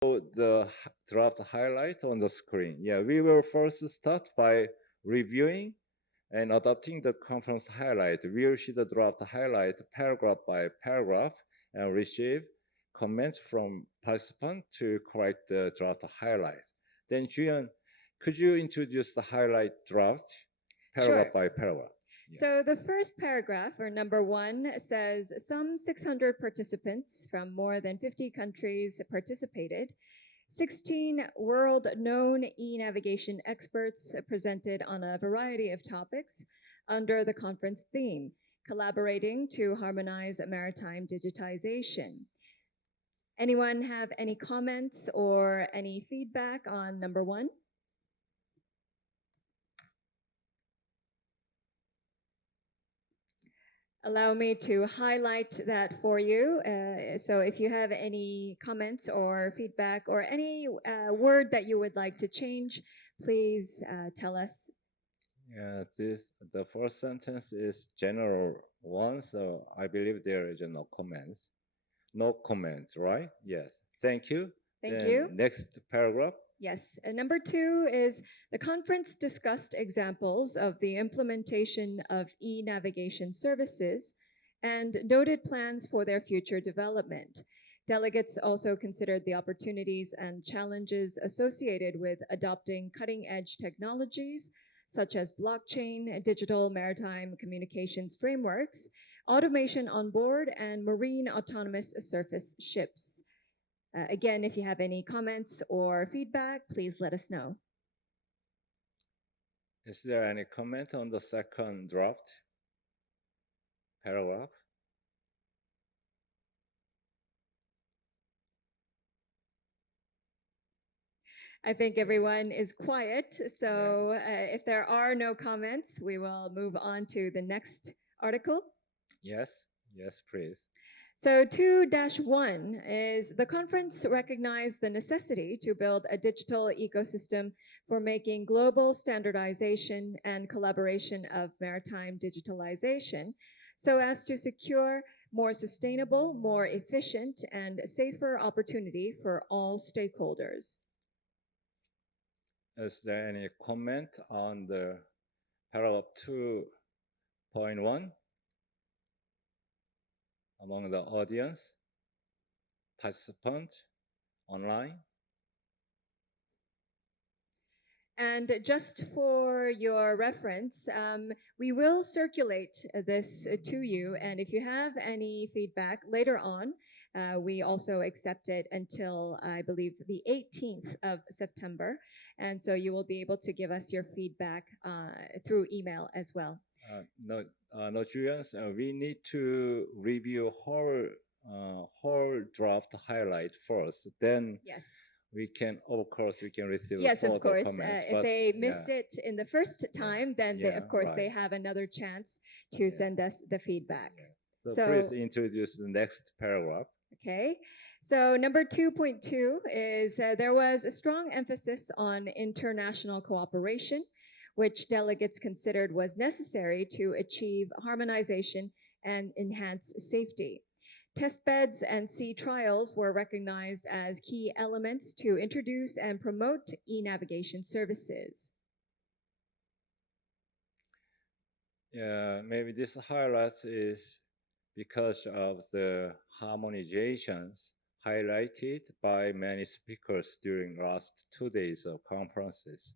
the draft highlight on the screen. Yeah, we will first start by reviewing and adopting the conference highlight. We will see the draft highlight paragraph by paragraph and receive comments from participants to correct the draft highlight. Then Juyeon, could you introduce the highlight draft paragraph by paragraph? So the first paragraph, or number 1, says some 600 participants from more than 50 countries participated. 16 world-known e-navigation experts presented on a variety of topics under the conference theme, collaborating to harmonize maritime digitization. Anyone have any comments or any feedback on number 1? Allow me to highlight that for you. So if you have any comments or feedback or any word that you would like to change, please tell us. Yeah, the first sentence is general one, so I believe there is no comments. No comments, right? Yes. Thank you. Thank you. Next paragraph. Yes. Number 2 is the conference discussed examples of the implementation of e-navigation services and noted plans for their future development. Delegates also considered the opportunities and challenges associated with adopting cutting-edge technologies such as blockchain, digital maritime communications frameworks, automation on board, and marine autonomous surface ships. Again, if you have any comments or feedback, please let us know. Is there any comment on the second draft paragraph? I think everyone is quiet, so if there are no comments, we will move on to the next article. Yes, please. So 2-1 is the conference recognized the necessity to build a digital ecosystem for making global standardization and collaboration of maritime digitalization so as to secure more sustainable, more efficient, and safer opportunity for all stakeholders. Is there any comment on the paragraph 2.1 among the audience, participants, online? And just for your reference, we will circulate this to you. And if you have any feedback later on, we also accept it until, I believe, the 18th of September. And so you will be able to give us your feedback through email as well. No, Julians, we need to review whole draft highlight first. Then yes. We can receive yes, of course. comments. If they missed it in the first time, then they have another chance to send us the feedback. So please introduce the next paragraph. Okay. So number 2.2 is there was a strong emphasis on international cooperation, which delegates considered was necessary to achieve harmonization and enhance safety. Test beds and sea trials were recognized as key elements to introduce and promote e-navigation services. Yeah, maybe this highlight is because of the harmonizations highlighted by many speakers during last 2 days of conferences.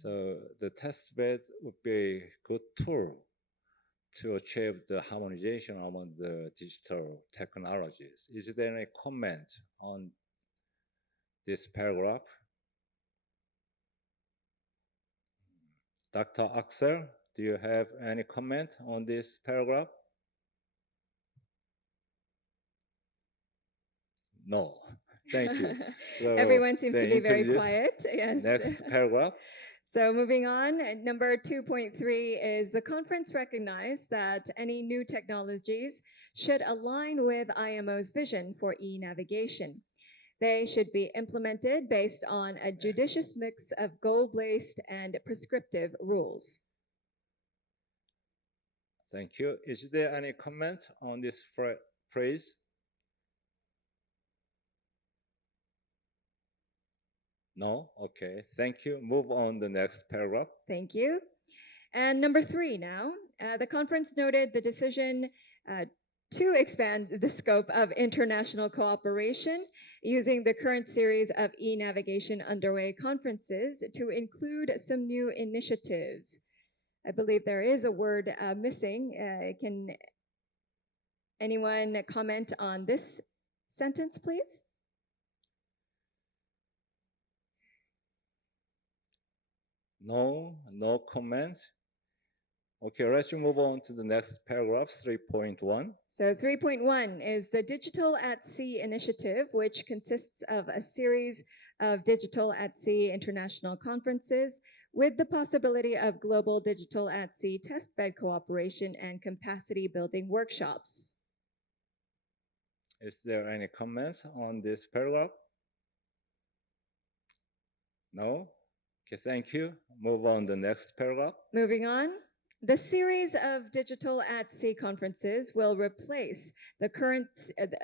So the test bed would be a good tool to achieve the harmonization among the digital technologies. Is there any comment on this paragraph? Dr. Axel, do you have any comment on this paragraph? No. Thank you. So everyone seems to be very quiet. Yes. Next paragraph. So moving on, number 2.3 is the conference recognized that any new technologies should align with IMO's vision for e-navigation. They should be implemented based on a judicious mix of goal-based and prescriptive rules. Thank you. Is there any comment on this phrase? No? Okay, thank you. Move on the next paragraph. Thank you. And number 3 now. The conference noted the decision to expand the scope of international cooperation using the current series of e-navigation underway conferences to include some new initiatives. I believe there is a word missing. Can anyone comment on this sentence, please? No comment. Okay, let's move on to the next paragraph, 3.1. So 3.1 is the Digital at Sea initiative, which consists of a series of Digital at Sea international conferences with the possibility of global Digital at Sea testbed cooperation and capacity building workshops. Is there any comments on this paragraph? No? Okay, thank you. Move on to the next paragraph. Moving on. The series of Digital at Sea conferences will replace the current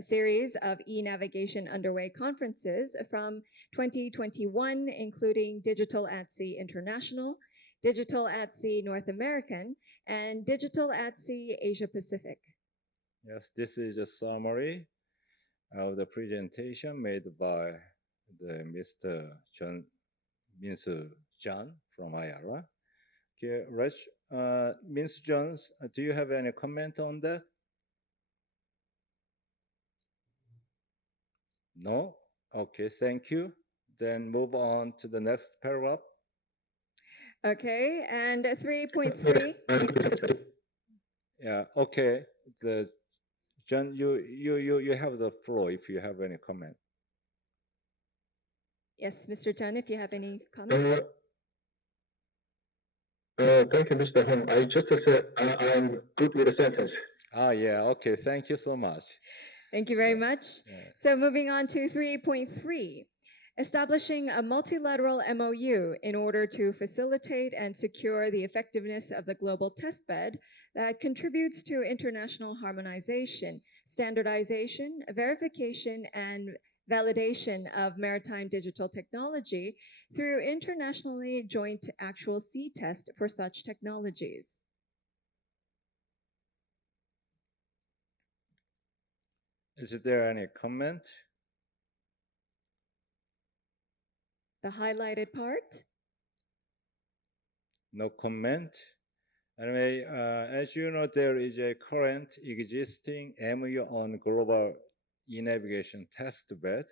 series of e-navigation underway conferences from 2021, including Digital at Sea International, Digital at Sea North American, and Digital at Sea Asia-Pacific. Yes, this is a summary of the presentation made by the Mr. John from IALA. Okay, Ms. Jones, do you have any comment on that? No? Okay, thank you. Then move on to the next paragraph. Okay, and 3.3. Yeah, okay. John, you have the floor if you have any comment. Yes, Mr. John, if you have any comments. Thank you, Mr. Hong. I just said I'm good with the sentence. Yeah, okay. Thank you so much. Thank you very much. So moving on to 3.3, establishing a multilateral MOU in order to facilitate and secure the effectiveness of the global testbed that contributes to international harmonization, standardization, verification, and validation of maritime digital technology through internationally joint actual sea test for such technologies. Is there any comment? The highlighted part? No comment. Anyway, as you know, there is a current existing MOU on global e-navigation testbed,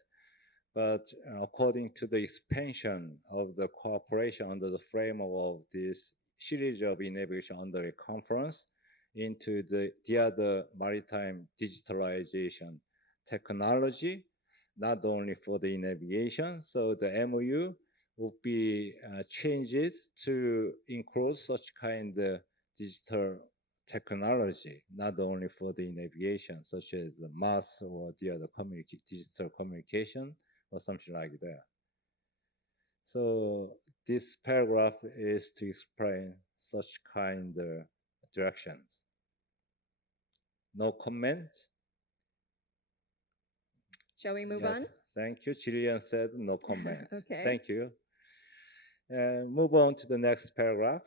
but according to the expansion of the cooperation under the framework of this series of e-navigation under a conference into the other maritime digitalization technology, not only for the e-navigation, so the MOU would be changed to include such kind of digital technology, not only for the navigation, such as the MOF or the other digital communication or something like that. So this paragraph is to explain such kind of directions. No comment? Shall we move on? Thank you. Jillian said no comment. Okay. Thank you. Move on to the next paragraph.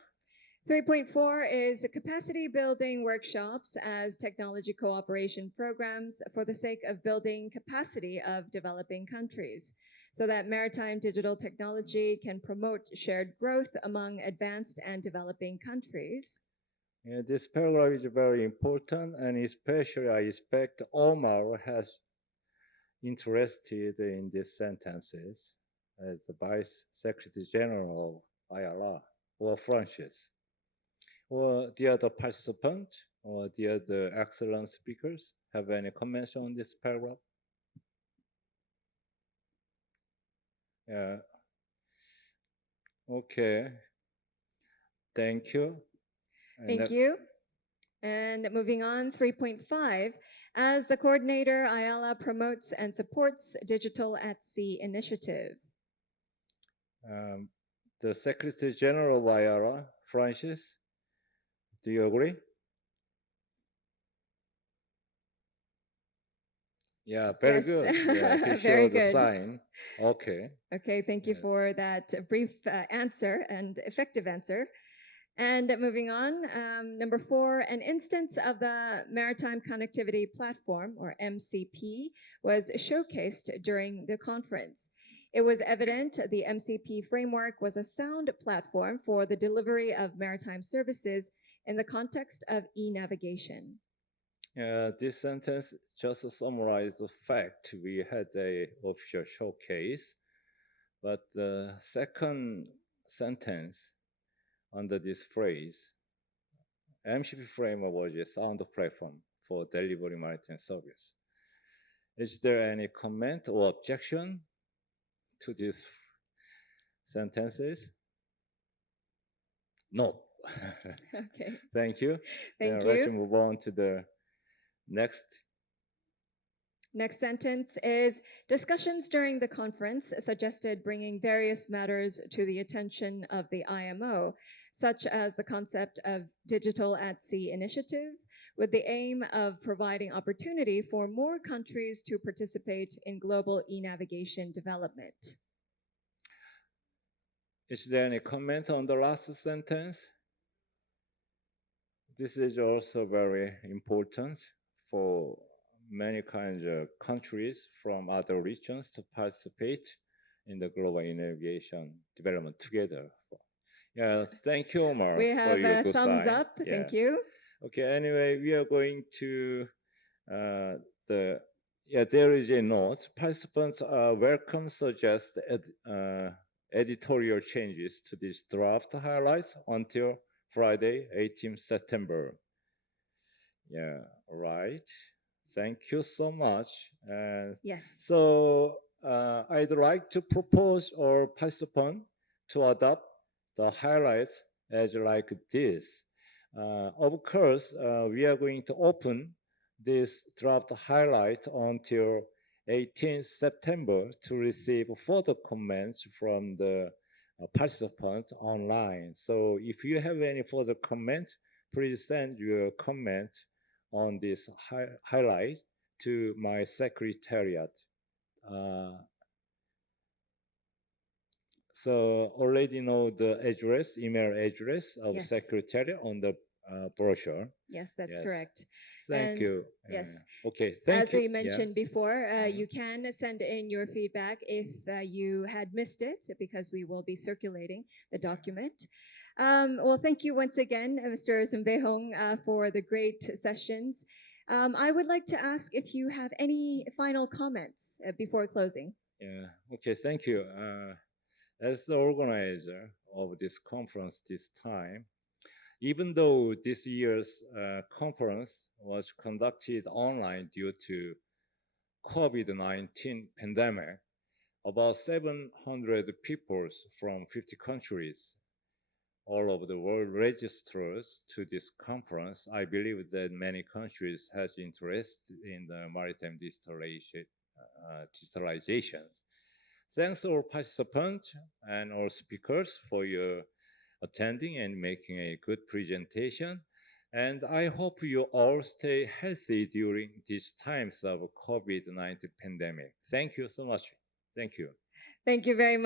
3.4 is capacity building workshops as technology cooperation programs for the sake of building capacity of developing countries so that maritime digital technology can promote shared growth among advanced and developing countries. Yeah, this paragraph is very important, and especially I expect Omar has interested in these sentences as the Vice Secretary General of IALA or Francis, or the other participant or the other excellent speakers have any comments on this paragraph? Yeah. Okay. Thank you. Thank you. And moving on, 3.5, as the coordinator, IALA promotes and supports Digital at Sea initiative. The Secretary General of IALA, Francis, do you agree? Yeah, very Yes. good. Yeah, he Very showed the good. sign. Okay. Okay, thank you Yeah. for that brief answer and effective answer. And moving on, number 4, an instance of the Maritime Connectivity Platform, or MCP, was showcased during the conference. It was evident the MCP framework was a sound platform for the delivery of maritime services in the context of e-navigation. This sentence just summarizes the fact we had a official showcase, but the second sentence under this phrase, MCP framework was a sound platform for delivering maritime service. Is there any comment or objection to these sentences? No. Okay, Thank you. thank Let's you. move on to the next. Next sentence is, discussions during the conference suggested bringing various matters to the attention of the IMO, such as the concept of Digital at Sea initiative, with the aim of providing opportunity for more countries to participate in global e-navigation development. Is there any comment on the last sentence? This is also very important for many kinds of countries from other regions to participate in the global navigation development together. Yeah, thank you, Omar, We for have your a good thumbs sign. up, Yeah. thank you. Okay, anyway, we are going to there is a note. Participants are welcome to suggest editorial changes to this draft highlights until Friday, 18th September. Yeah, right. Thank you so much. Yes. So I'd like to propose our participant to adopt the highlights as like this. Of course, we are going to open this draft highlight until 18th September to receive further comments from the participants online. So if you have any further comments, please send your comment on this highlight to my secretariat. So already know the address, email address of Yes. secretariat on the brochure. Yes, that's Yes. correct. Thank And you. yes. Okay, thank As you. we mentioned before, Mhm. you can send in your feedback if you had missed it, because we will be circulating the document. Well, thank you once again, Mr. Sunbae Hong, for the great sessions. I would like to ask if you have any final comments before closing. Yeah, okay, thank you. As the organizer of this conference this time, even though this year's conference was conducted online due to COVID-19 pandemic, about 700 people from 50 countries all over the world registered to this conference. I believe that many countries has interest in the maritime digitalization. Thanks all participants and all speakers for your attending and making a good presentation. And I hope you all stay healthy during these times of COVID-19 pandemic. Thank you so much. Thank you. Thank you very much.